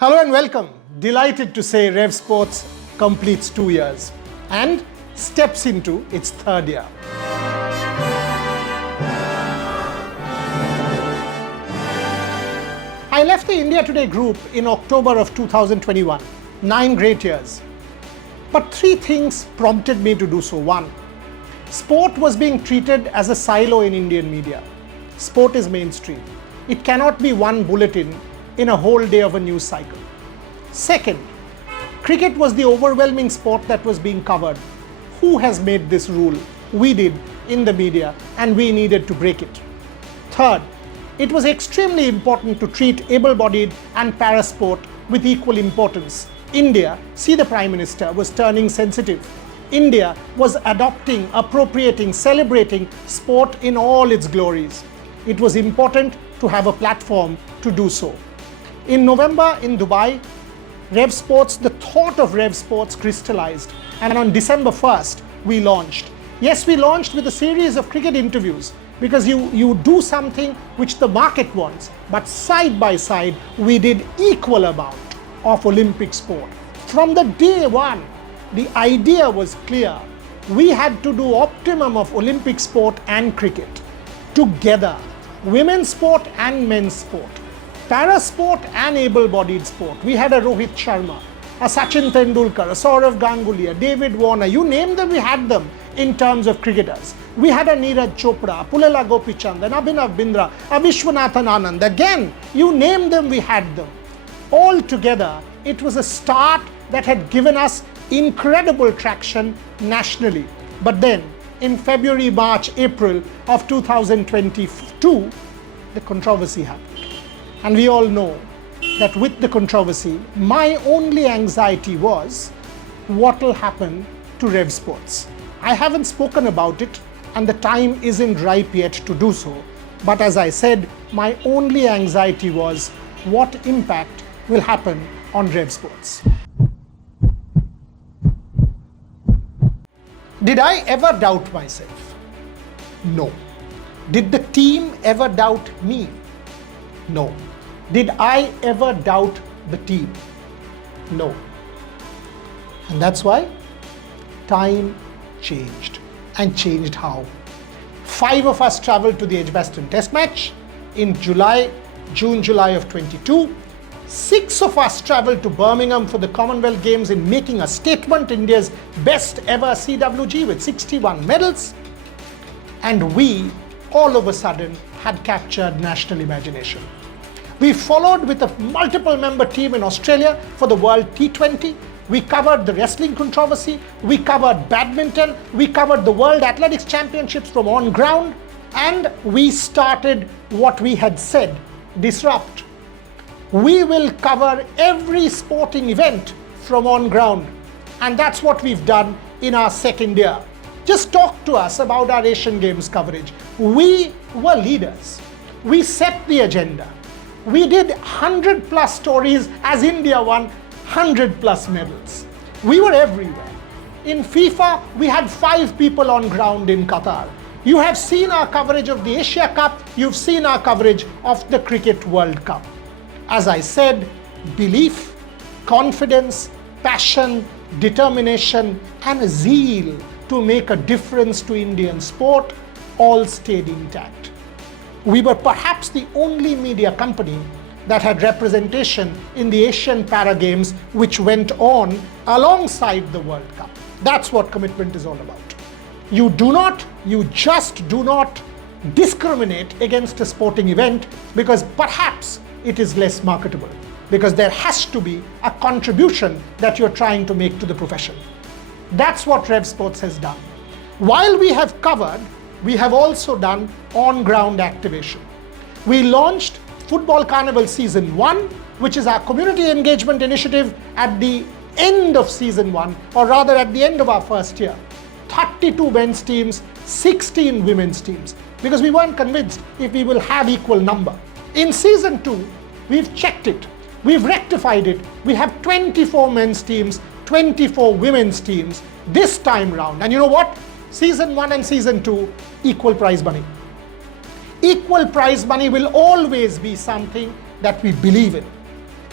Hello and welcome. Delighted to say RevSportz completes 2 years and steps into its third year. I left the India Today group in October of 2021. 9 great years. But 3 things prompted me to do so. 1, sport was being treated as a silo in Indian media. Sport is mainstream. It cannot be one bulletin in a whole day of a news cycle. Second, cricket was the overwhelming sport that was being covered. Who has made this rule? We did in the media, and we needed to break it. Third, it was extremely important to treat able-bodied and parasport with equal importance. India, see the Prime Minister, was turning sensitive. India was adopting, appropriating, celebrating sport in all its glories. It was important to have a platform to do so. In November in Dubai, RevSportz, the thought of RevSportz crystallized, and on December 1st, we launched. Yes, we launched with a series of cricket interviews because you do something which the market wants, but side by side, we did equal amount of Olympic sport. From the day one, the idea was clear. We had to do optimum of Olympic sport and cricket together, women's sport and men's sport. Parasport and able-bodied sport. We had a Rohit Sharma, a Sachin Tendulkar, a Saurav Ganguly, a David Warner. You name them, we had them in terms of cricketers. We had a Neeraj Chopra, a Pullela Gopichand, an Abhinav Bindra, a Vishwanathan Anand. Again, you name them, we had them. All together, it was a start that had given us incredible traction nationally. But then, in February, March, April of 2022, the controversy happened. And we all know that with the controversy, my only anxiety was what will happen to RevSportz. I haven't spoken about it, and the time isn't ripe yet to do so. But as I said, my only anxiety was what impact will happen on RevSportz. Did I ever doubt myself? No. Did the team ever doubt me? No. Did I ever doubt the team? No. And that's why time changed. And changed how? 5 of us traveled to the Edgbaston Test match in June, July of 22. 6 of us traveled to Birmingham for the Commonwealth Games in making a statement, India's best ever CWG with 61 medals. And we, all of a sudden, had captured national imagination. We followed with a multiple member team in Australia for the World T20. We covered the wrestling controversy. We covered badminton. We covered the World Athletics Championships from on ground. And we started what we had said, disrupt. We will cover every sporting event from on ground. And that's what we've done in our second year. Just talk to us about our Asian Games coverage. We were leaders. We set the agenda. We did 100 plus stories as India won 100 plus medals. We were everywhere. In FIFA, we had 5 people on ground in Qatar. You have seen our coverage of the Asia Cup. You've seen our coverage of the Cricket World Cup. As I said, belief, confidence, passion, determination, and a zeal to make a difference to Indian sport all stayed intact. We were perhaps the only media company that had representation in the Asian Para Games, which went on alongside the World Cup. That's what commitment is all about. You just do not discriminate against a sporting event because perhaps it is less marketable, because there has to be a contribution that you're trying to make to the profession. That's what RevSportz has done. While we have covered, we have also done on-ground activation. We launched Football Carnival Season 1, which is our community engagement initiative at the end of Season 1, or rather at the end of our first year. 32 men's teams, 16 women's teams, because we weren't convinced if we will have equal number. In Season 2, we've checked it, we've rectified it. We have 24 men's teams, 24 women's teams this time round. And you know what? Season 1 and Season 2, equal prize money. Equal prize money will always be something that we believe in.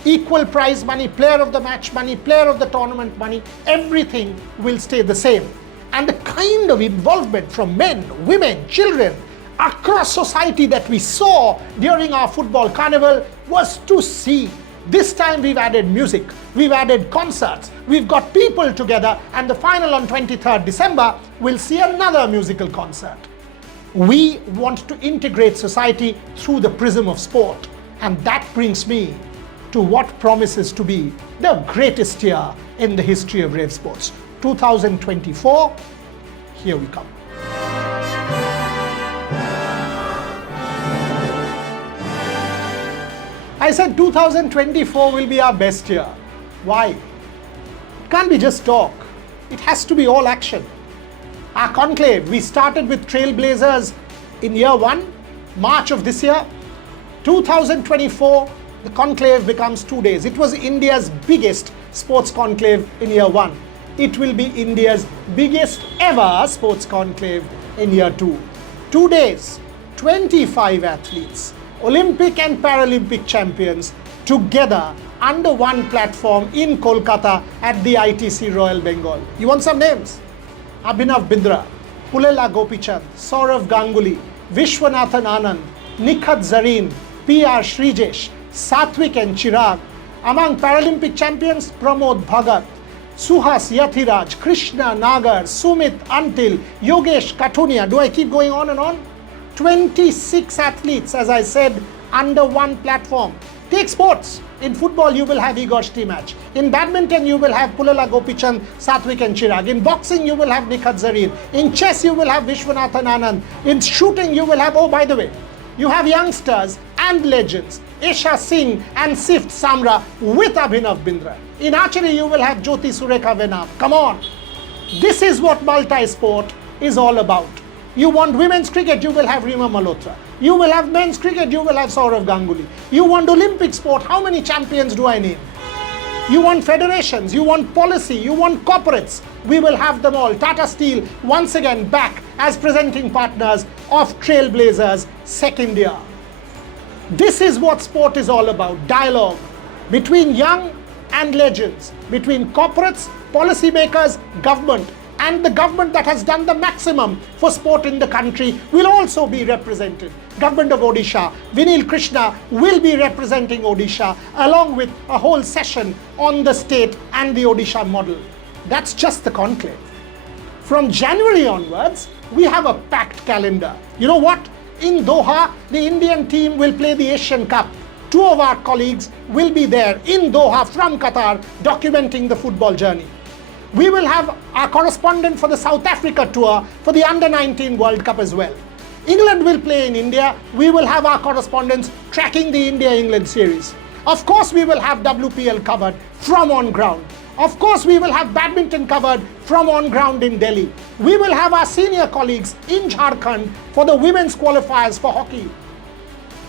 equal prize money, player of the match money, player of the tournament money, everything will stay the same. And the kind of involvement from men, women, children across society that we saw during our football carnival was to see. This time we've added music, we've added concerts, we've got people together, and the final on 23rd December will see another musical concert. We want to integrate society through the prism of sport, and that brings me to what promises to be the greatest year in the history of RevSportz. 2024, here we come. I said 2024 will be our best year. Why? It can't be just talk. It has to be all action. Our conclave, we started with Trailblazers in year 1, March of this year. 2024, the conclave becomes 2 days. It was India's biggest sports conclave in year 1. It will be India's biggest ever sports conclave in year 2. 2 days, 25 athletes, Olympic and Paralympic champions together under one platform in Kolkata at the ITC Royal Bengal. You want some names? Abhinav Bindra, Pulela Gopichand, Saurav Ganguly, Vishwanathan Anand, Nikhat Zareen, P.R. Shrijesh, Satvik and Chirag. Among Paralympic champions, Pramod Bhagat, Suhas Yathiraj, Krishna Nagar, Sumit Antil, Yogesh Katunia. Do I keep going on and on? 26 athletes, as I said, under one platform. Take sports. In football, you will have Igor Stimac. In badminton, you will have Pulela Gopichand, Satvik and Chirag. In boxing, you will have Nikhat Zareen. In chess, you will have Vishwanathan Anand. In shooting, you will have, oh, by the way, you have youngsters and legends, Esha Singh and Sift Samra with Abhinav Bindra. In archery, you will have Jyoti Surekha Venam. Come on. This is what multi-sport is all about. You want women's cricket, you will have Rima Malhotra. You will have men's cricket, you will have Saurav Ganguly. You want Olympic sport, how many champions do I name? You want federations, you want policy, you want corporates. We will have them all. Tata Steel once again back as presenting partners of Trailblazers' second year. This is what sport is all about. Dialogue between young and legends, between corporates, policymakers, government. And the government that has done the maximum for sport in the country will also be represented. Government of Odisha, Vinil Krishna will be representing Odisha along with a whole session on the state and the Odisha model. That's just the conclave. From January onwards, we have a packed calendar. You know what? In Doha, the Indian team will play the Asian Cup. 2 of our colleagues will be there in Doha from Qatar documenting the football journey. We will have our correspondent for the South Africa tour for the Under-19 World Cup as well. England will play in India. We will have our correspondents tracking the India-England series. Of course, we will have WPL covered from on ground. Of course, we will have badminton covered from on ground in Delhi. We will have our senior colleagues in Jharkhand for the women's qualifiers for hockey.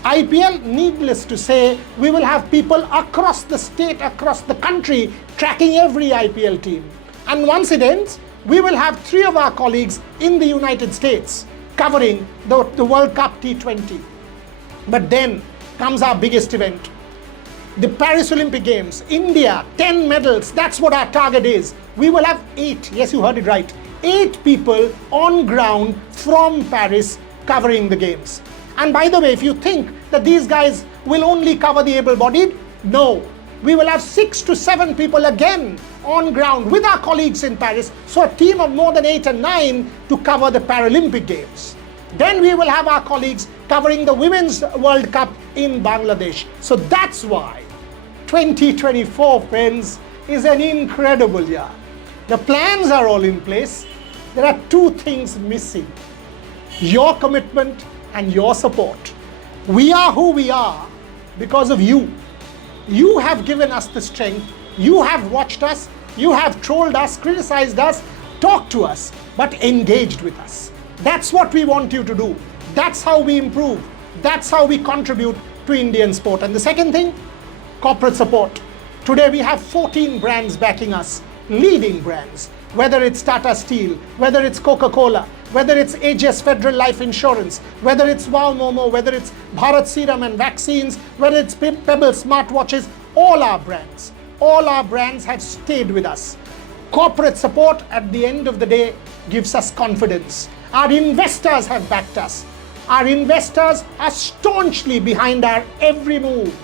IPL, needless to say, we will have people across the state, across the country tracking every IPL team. And once it ends, we will have 3 of our colleagues in the United States covering the World Cup T20. But then comes our biggest event. The Paris Olympic Games, India, 10 medals, that's what our target is. We will have 8, yes, you heard it right, 8 people on ground from Paris covering the games. And by the way, if you think that these guys will only cover the able-bodied, no. We will have 6 to 7 people again on ground with our colleagues in Paris, so a team of more than 8 and 9 to cover the Paralympic Games. Then we will have our colleagues covering the Women's World Cup in Bangladesh. So that's why 2024, friends, is an incredible year. The plans are all in place. There are 2 things missing: your commitment and your support. We are who we are because of you. You have given us the strength. You have watched us. You have trolled us, criticized us, talked to us, but engaged with us. That's what we want you to do. That's how we improve. That's how we contribute to Indian sport. And the second thing, corporate support. Today we have 14 brands backing us, leading brands. Whether it's Tata Steel, whether it's Coca-Cola, whether it's Aegis Federal Life Insurance, whether it's Wow Momo, whether it's Bharat Serum and Vaccines, whether it's Pebble smartwatches, all our brands. All our brands have stayed with us. Corporate support at the end of the day gives us confidence. Our investors have backed us. Our investors are staunchly behind our every move,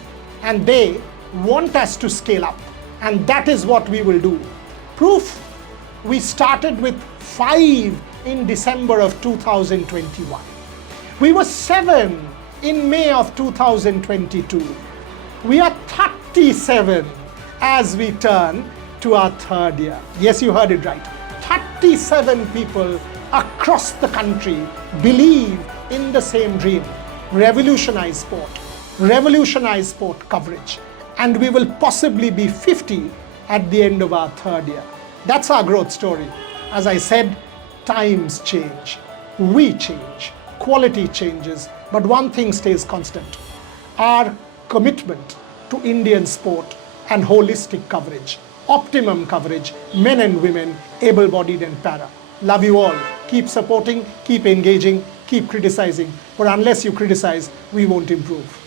and they want us to scale up, and that is what we will do. Proof, we started with 5 in December of 2021. We were 7 in May of 2022. We are 37 as we turn to our 3rd year. Yes, you heard it right. 37 people across the country believe in the same dream. Revolutionize sport coverage. And we will possibly be 50 at the end of our 3rd year. That's our growth story. As I said, times change, we change, quality changes, but one thing stays constant: our commitment to Indian sport and holistic coverage, optimum coverage, men and women, able-bodied and para. Love you all. Keep supporting, keep engaging, keep criticizing, but unless you criticize, we won't improve.